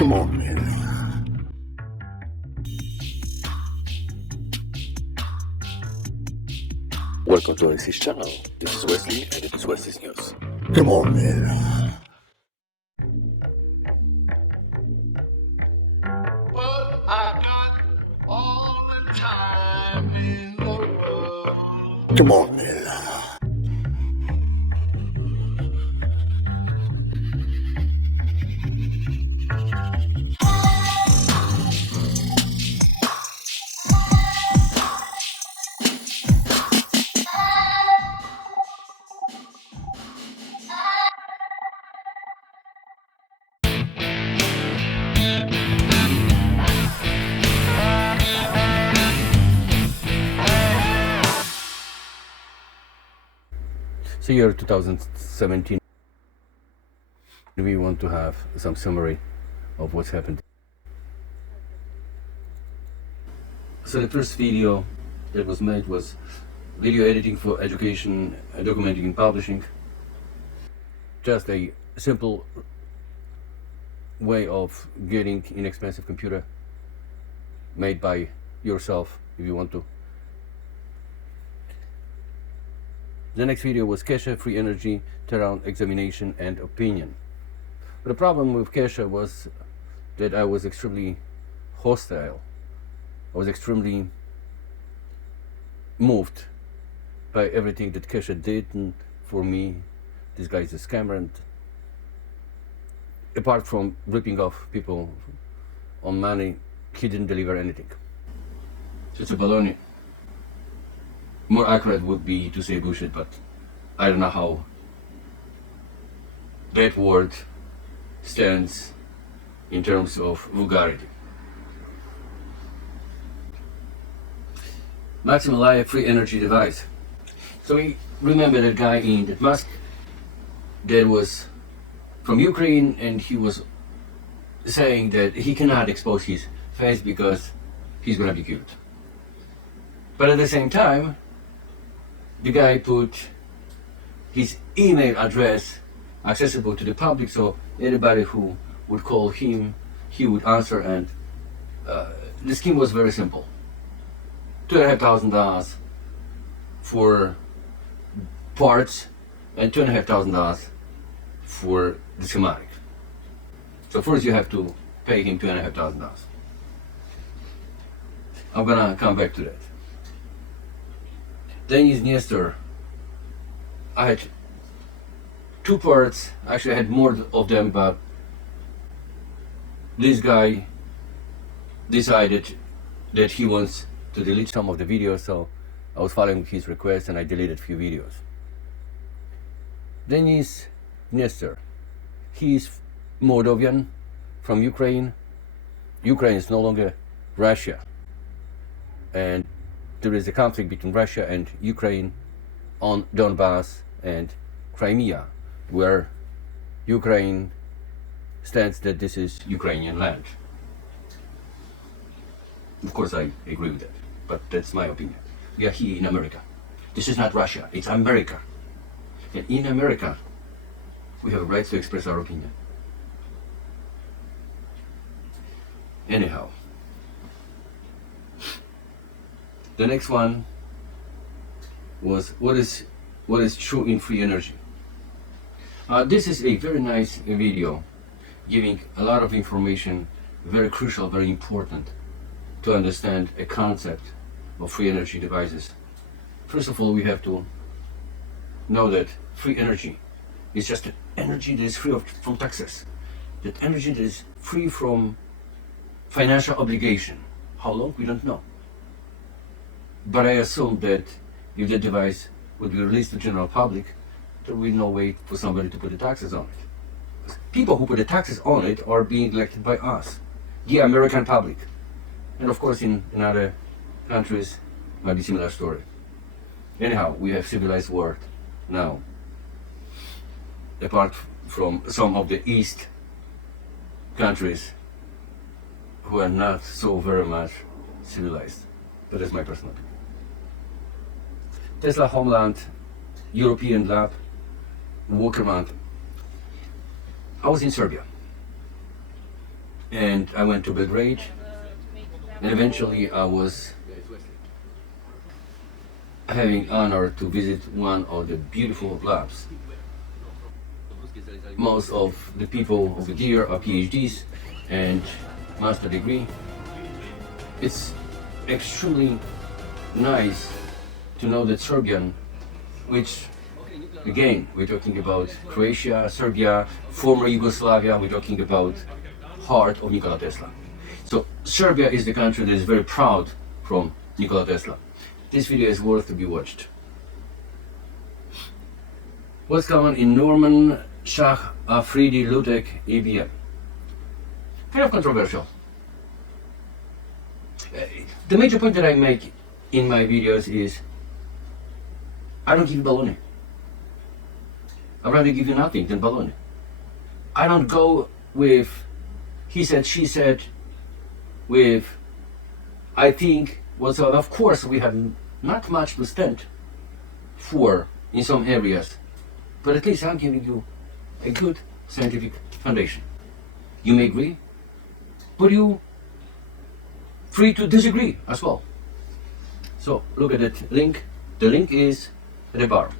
Come on, man. Welcome to this channel. This is Wesley and it is Wesley's News. Come on, man. But I got all the time in the world. Come on, man. So year 2017, we want to have some summary of what's happened. So the first video that was made was video editing for education, documenting and publishing. Just a simple way of getting inexpensive computer made by yourself if you want to. The next video was Keshe, free energy, terrain examination and opinion. But the problem with Keshe was that I was extremely hostile. I was extremely moved by everything that Keshe did, and for me, this guy is a scammer, and apart from ripping off people on money, he didn't deliver anything. So it's a baloney. More accurate would be to say bullshit, but I don't know how that word stands in terms of vulgarity. Maxim Life, free energy device. So we remember that guy in that mask that was from Ukraine, and he was saying that he cannot expose his face because he's gonna be killed. But at the same time, the guy put his email address accessible to the public, so anybody who would call him, he would answer, and the scheme was very simple. $2,500 for parts and $2,500 for the schematic. So first you have to pay him $2,500. I'm gonna come back to that. Then is Dniester. I had two parts, actually I had more of them, but this guy decided that he wants to delete some of the videos, so I was following his request and I deleted a few videos. Then is Dniester. He is Moldovan from Ukraine. Ukraine is no longer Russia, and there is a conflict between Russia and Ukraine on Donbass and Crimea, where Ukraine stands that this is Ukrainian land. Of course I agree with that, but that's my opinion. We are here in America. This is not Russia, it's America. And in America, we have a right to express our opinion. Anyhow, the next one was what is true in free energy. This is a very nice video giving a lot of information, very crucial, very important to understand a concept of free energy devices. First of all, we have to know that free energy is just an energy that is free from taxes, that energy that is free from financial obligation. How long? We don't know. But I assume that if the device would be released to the general public, there will be no way for somebody to put the taxes on it. People who put the taxes on it are being elected by us, the American public. And of course in other countries might be similar story. Anyhow, we have civilized world now, apart from some of the East countries who are not so very much civilized. But that's my personal opinion. Tesla Homeland, European lab, walk around. I was in Serbia. and I went to Belgrade, and eventually I was having honor to visit one of the beautiful labs. Most of the people over here are PhDs and master degree. It's extremely nice to know that Serbian, which again we're talking about Croatia, Serbia, former Yugoslavia, we're talking about heart of Nikola Tesla. So Serbia is the country that is very proud from Nikola Tesla. This video is worth to be watched. What's common in Norman, Shah, Afridi, Lutec, IBM? Kind of controversial. The major point that I make in my videos is I don't give you baloney. I'd rather give you nothing than baloney. I don't go with he said, she said, with I think whatsoever. Of course, we have not much to stand for in some areas, but at least I'm giving you a good scientific foundation. You may agree, but you free to disagree as well. So look at that link. The link is at the bottom,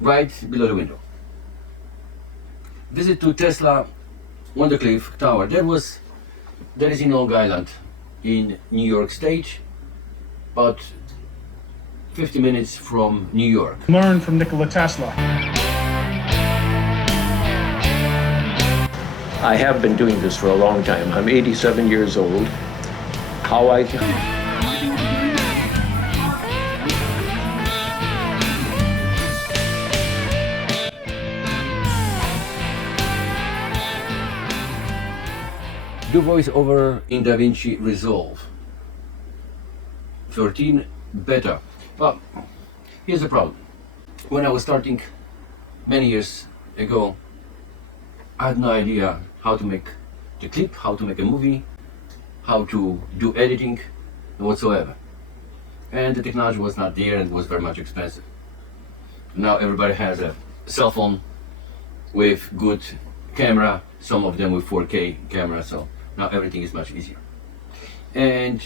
right below the window. Visit to Tesla Wardenclyffe Tower. That is in Long Island in New York State, about 50 minutes from New York. Learn from Nikola Tesla. I have been doing this for a long time. I'm 87 years old. How I Do voiceover in DaVinci Resolve 13 beta. Well, here's the problem. When I was starting many years ago, I had no idea how to make the clip, how to make a movie, how to do editing whatsoever. And the technology was not there and it was very much expensive. Now everybody has a cell phone with good camera, some of them with 4K camera, so now everything is much easier. And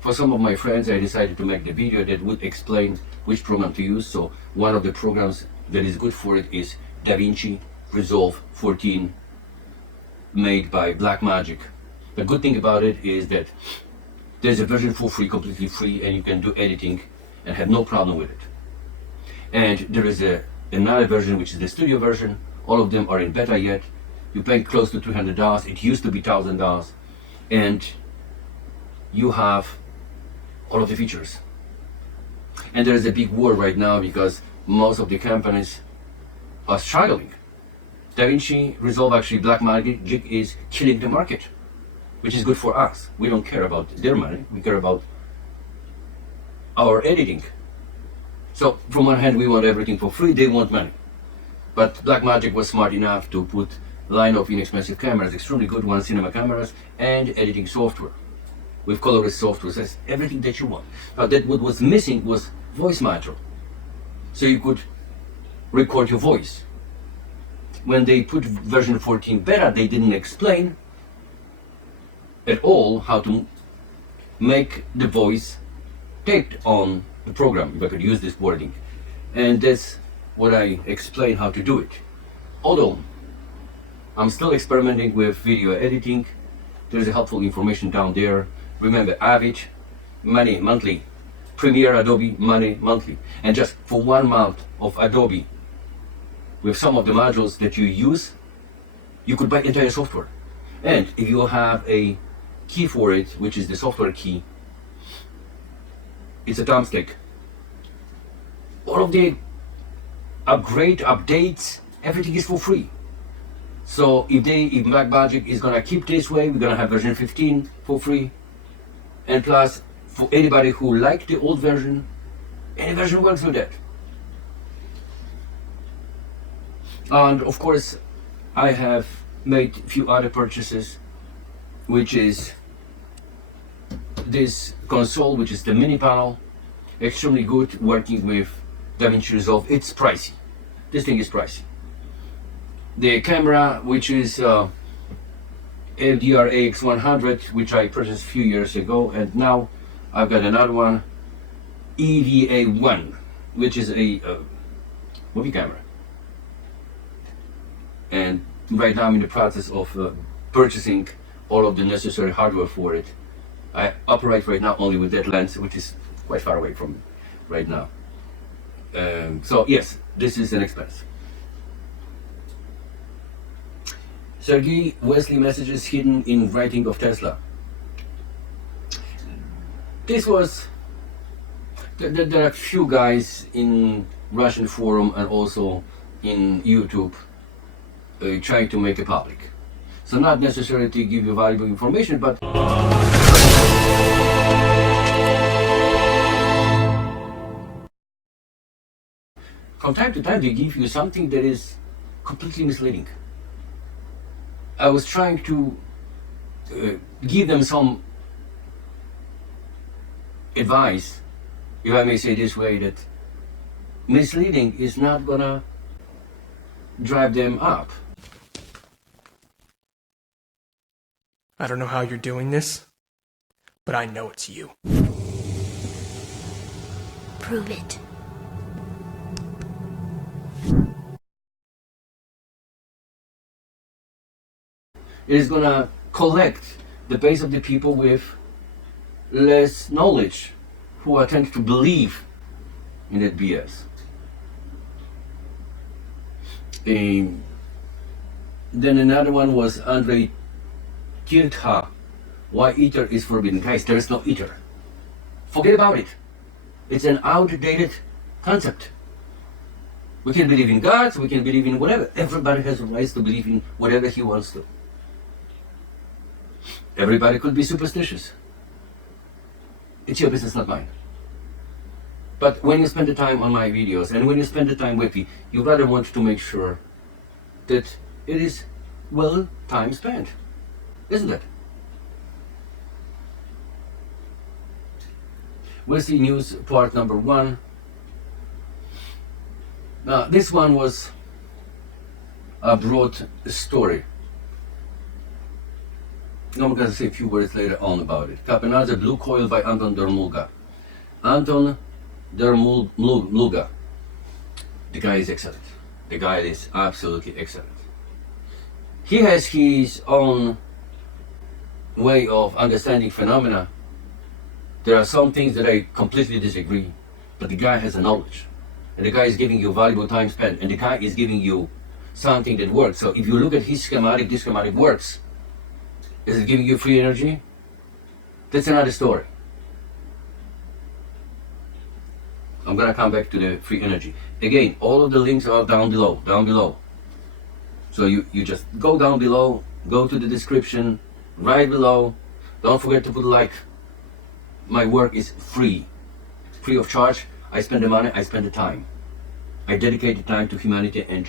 for some of my friends, I decided to make the video that would explain which program to use. So one of the programs that is good for it is DaVinci Resolve 14, made by Blackmagic. The good thing about it is that there's a version for free, completely free, and you can do editing and have no problem with it. And there is another version, which is the studio version. All of them are in beta yet. You pay close to $300. It used to be $1,000, and you have all of the features. And there is a big war right now because most of the companies are struggling. DaVinci Resolve, actually Blackmagic, is killing the market, which is good for us. We don't care about their money, we care about our editing. So from one hand we want everything for free, they want money. But Blackmagic was smart enough to put line of inexpensive cameras, extremely good ones, cinema cameras, and editing software. With colorist software, says everything that you want. Now that what was missing was voice module. So you could record your voice. When they put version 14 beta, they didn't explain at all how to make the voice taped on the program, if I could use this wording. And that's what I explain how to do it. Although I'm still experimenting with video editing, there's a helpful information down there. Remember, Avid, money monthly. Premiere, Adobe, money monthly. And just for 1 month of Adobe, with some of the modules that you use, you could buy entire software. And if you have a key for it, which is the software key, it's a thumbstick. All of the upgrade, updates, everything is for free. So if Blackmagic is gonna keep this way, we're gonna have version 15 for free. And plus, for anybody who liked the old version, any version works with that. And of course, I have made a few other purchases, which is this console, which is the mini panel, extremely good working with DaVinci Resolve. It's pricey. This thing is pricey. The camera, which is FDR-AX100, which I purchased a few years ago, and now I've got another one, EVA1, which is a movie camera. And right now I'm in the process of purchasing all of the necessary hardware for it. I operate right now only with that lens, which is quite far away from me right now. So yes, this is an expense. Sergei, Wesley messages hidden in writing of Tesla. This was, there are a few guys in Russian forum and also in YouTube trying to make it public. So not necessarily to give you valuable information, but from time to time they give you something that is completely misleading. I was trying to give them some advice, if I may say this way, that misleading is not gonna drive them up. I don't know how you're doing this, but I know it's you. Prove it. It is gonna collect the base of the people with less knowledge, who are tend to believe in that BS. Then another one was Andre Tirtha Why Ether is forbidden. Guys, there is no ether. Forget about it. It's an outdated concept. We can believe in gods, we can believe in whatever. Everybody has a right to believe in whatever he wants to. Everybody could be superstitious. It's your business, not mine. But when you spend the time on my videos and when you spend the time with me, you rather want to make sure that it is well time spent, isn't it? Wesley News part number 1. Now this one was a broad story. I'm going to say a few words later on about it. Kapanadze Blue Coil by Anton Dremlyuga. Anton Dremlyuga. The guy is excellent. The guy is absolutely excellent. He has his own way of understanding phenomena. There are some things that I completely disagree, but the guy has a knowledge. And the guy is giving you valuable time spent, and the guy is giving you something that works. So if you look at his schematic, this schematic works. Is it giving you free energy? That's another story. I'm gonna come back to the free energy. Again, all of the links are down below. So you just go down below, go to the description, right below. Don't forget to put a like. My work is free of charge. I spend the money, I spend the time. I dedicate the time to humanity, and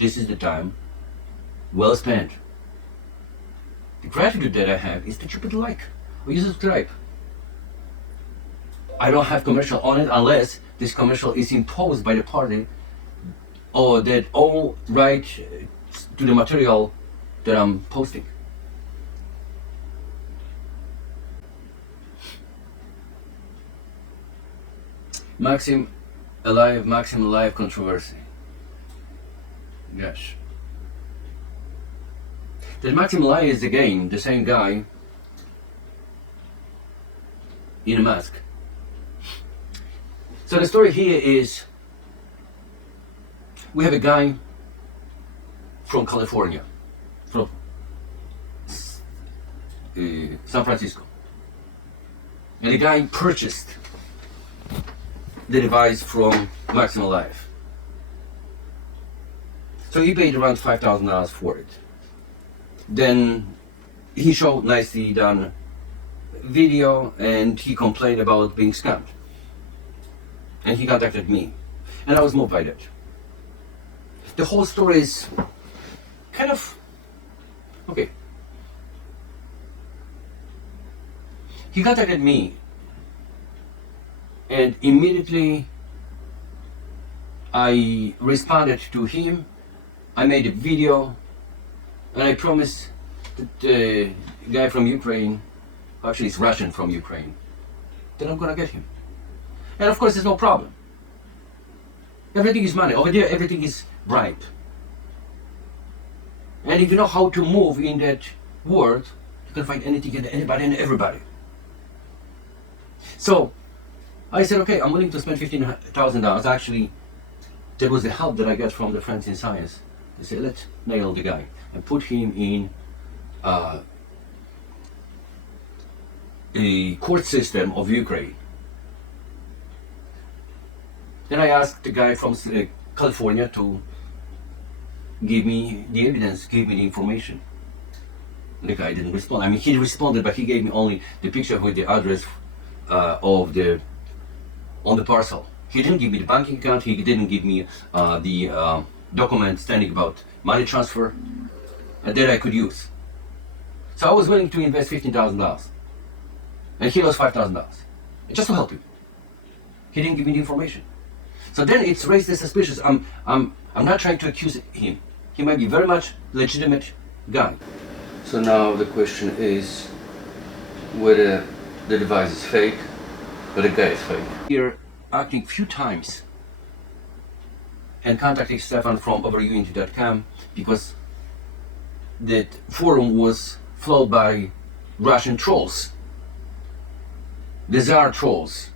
this is the time well spent. The gratitude that I have is that you put a like or you subscribe. I don't have commercial on it unless this commercial is imposed by the party or that all right to the material that I'm posting. Maxim Alive, Maxim Life controversy. Gosh. That Maxim Life is again the same guy in a mask. So the story here is we have a guy from California, from San Francisco, and the guy purchased the device from Maxim Life. So he paid around $5,000 for it. Then he showed nicely done video and he complained about being scammed. And he contacted me. And I was moved by that. The whole story is kind of okay. He contacted me and immediately I responded to him. I made a video and I promised the guy from Ukraine, actually it's Russian from Ukraine, then I'm gonna get him. And of course there's no problem. Everything is money. Over there everything is bribe. And if you know how to move in that world, you can find anything and anybody and everybody. So I said, okay, I'm willing to spend $15,000. Actually, that was the help that I got from the friends in science. They said, let's nail the guy and put him in a court system of Ukraine. Then I asked the guy from California to give me the evidence, give me the information. The guy didn't respond. I mean, he responded, but he gave me only the picture with the address on the parcel. He didn't give me the banking account. He didn't give me the document standing about money transfer that I could use. So I was willing to invest $15,000, and he lost $5,000 just to help him. He didn't give me the information. So then it's raised the suspicious. I'm not trying to accuse him. He might be very much legitimate guy. So now the question is whether the device is fake, but the guy is fake. Here, acting few times and contacting Stefan from overunity.com because that forum was flowed by Russian trolls. These are trolls.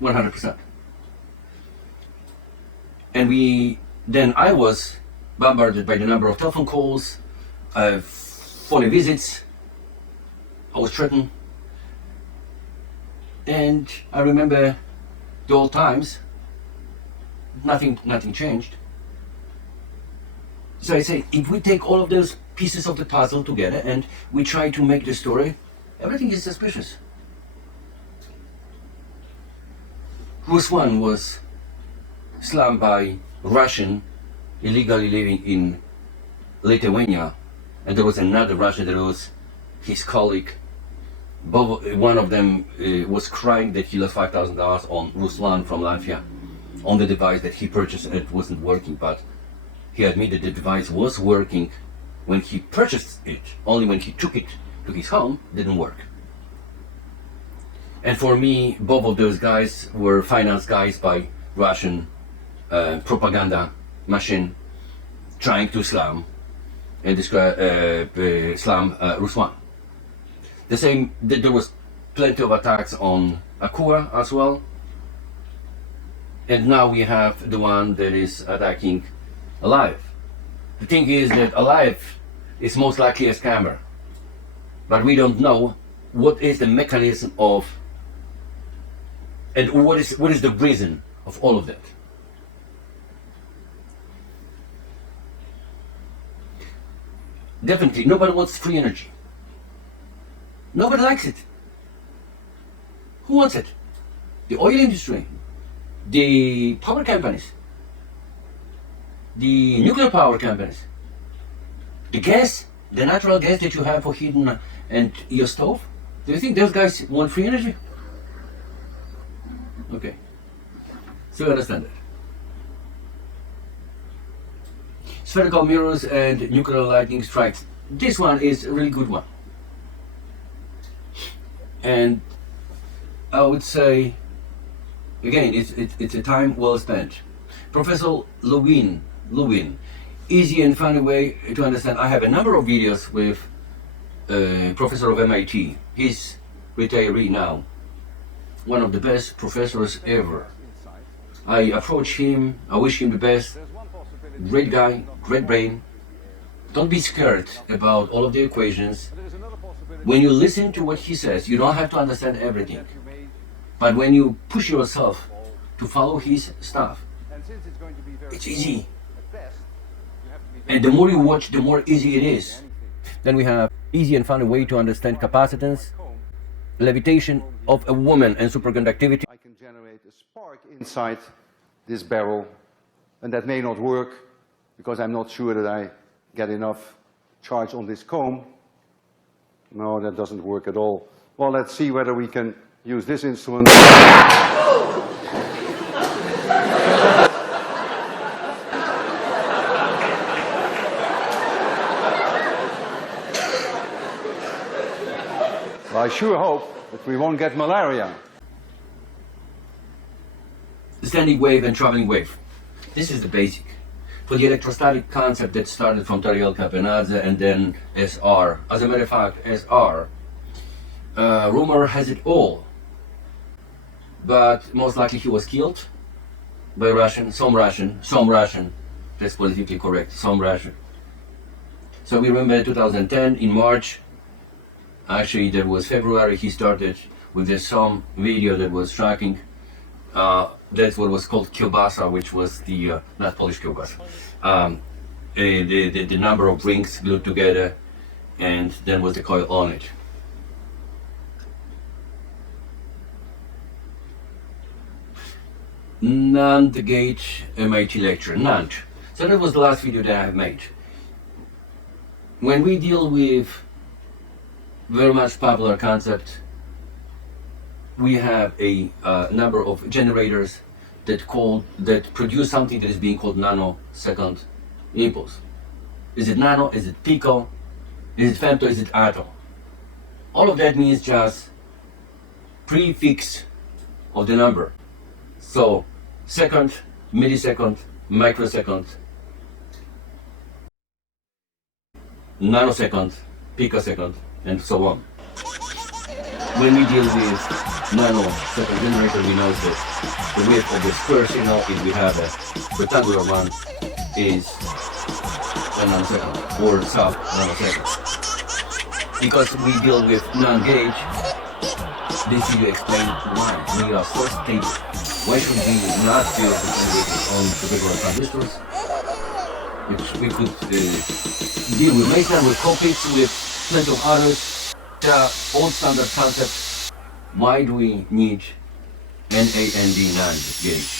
100%. And then I was bombarded by the number of telephone calls, phone visits. I was threatened. And I remember the old times, nothing changed. So I say, if we take all of those pieces of the puzzle together and we try to make the story, everything is suspicious. Ruslan was slammed by Russian illegally living in Lithuania, and there was another Russian that was his colleague. One of them was crying that he lost $5,000 on Ruslan from Latvia on the device that he purchased and it wasn't working, but he admitted the device was working when he purchased it. Only when he took it to his home, it didn't work. And for me, both of those guys were financed guys by Russian propaganda machine trying to slam and slam Ruslan. The same, there was plenty of attacks on Akua as well. And now we have the one that is attacking Aliev. The thing is that Aliev is most likely a scammer. But we don't know what is the mechanism of and what is the reason of all of that. Definitely, nobody wants free energy. Nobody likes it. Who wants it? The oil industry, the power companies, the nuclear power companies, the gas, the natural gas that you have for heating and your stove. Do you think those guys want free energy? Okay, so you understand that. Spherical mirrors and nuclear lightning strikes. This one is a really good one. And I would say, again, it's a time well spent. Professor Lewin, easy and funny way to understand. I have a number of videos with a professor of MIT. He's retiree now. One of the best professors ever. I approach him, I wish him the best. Great guy, great brain. Don't be scared about all of the equations. When you listen to what he says, you don't have to understand everything. But when you push yourself to follow his stuff, it's easy. And the more you watch, the more easy it is. Then we have easy and funny way to understand capacitance, levitation of a woman and superconductivity. I can generate a spark inside this barrel, and that may not work because I'm not sure that I get enough charge on this comb. No, that doesn't work at all. Well, let's see whether we can use this instrument. I sure hope that we won't get malaria. Standing wave and traveling wave. This is the basic. For the electrostatic concept that started from Kapanadze and then SR. As a matter of fact, SR, rumor has it all. But most likely he was killed by some Russian, that's politically correct, some Russian. So we remember 2010, in March, actually that was February, he started with this some video that was tracking, that's what was called kielbasa, which was the, not Polish kielbasa, the number of rings glued together, and then was the coil on it. NAND gate MIT lecture, NAND. So that was the last video that I have made. When we deal with very much popular concept, we have a number of generators that produce something that is being called nanosecond impulse. Is it nano? Is it pico? Is it femto? Is it atto? All of that means just prefix of the number. So second, millisecond, microsecond, nanosecond, picosecond, and so on. When we deal with nanosecond generator, we know that the width of the square signal, if we have a rectangular one, is 1 nanosecond or sub nanosecond. Because we deal with non-gauge, this video explains why we are so stable. Why should we not deal with on particular transistors, which we could deal with later, with copics, with plenty of others. The old standard concept. Why do we need NAND NAND gauge?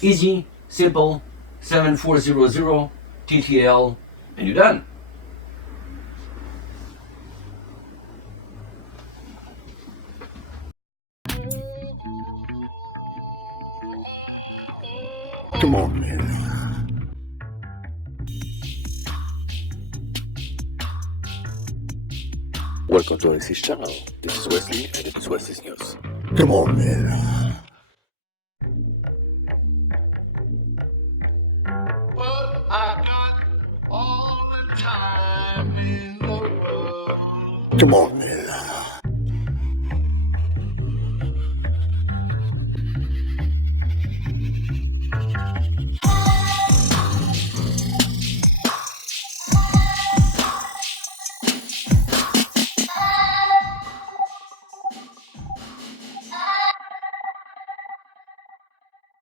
Easy, simple, 7400 TTL, and you're done. Come on, man. Welcome to this channel. This is Wesley and this is Wesley's News. Come on, man. But I got all the time in the world. Come on.